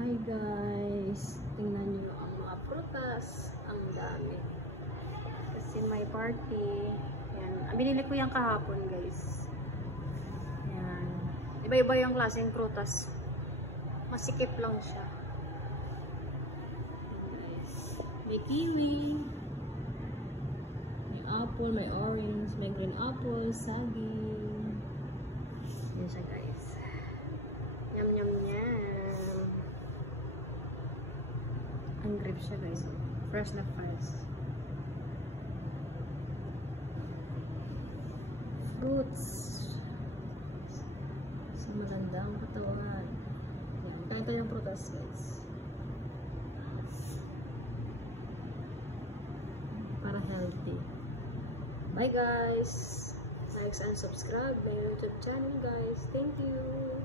Hi guys, tingnan nyo ang mga prutas, ang dami. Kasi may party. Yan. Binili ko yung kahapon guys. Yan. Iba-iba yung klaseng prutas. Masikip lang siya. Guys. May kiwi. May apple, may orange, may green apple, saging. Yan siya guys. Yum yum yum. Ang grip siya guys. Fresh na fresh. Fruits. Sa magandang katawan. Yan. Kain tayo yung prutas guys. Para healthy. Bye guys. Like and subscribe my YouTube channel guys. Thank you.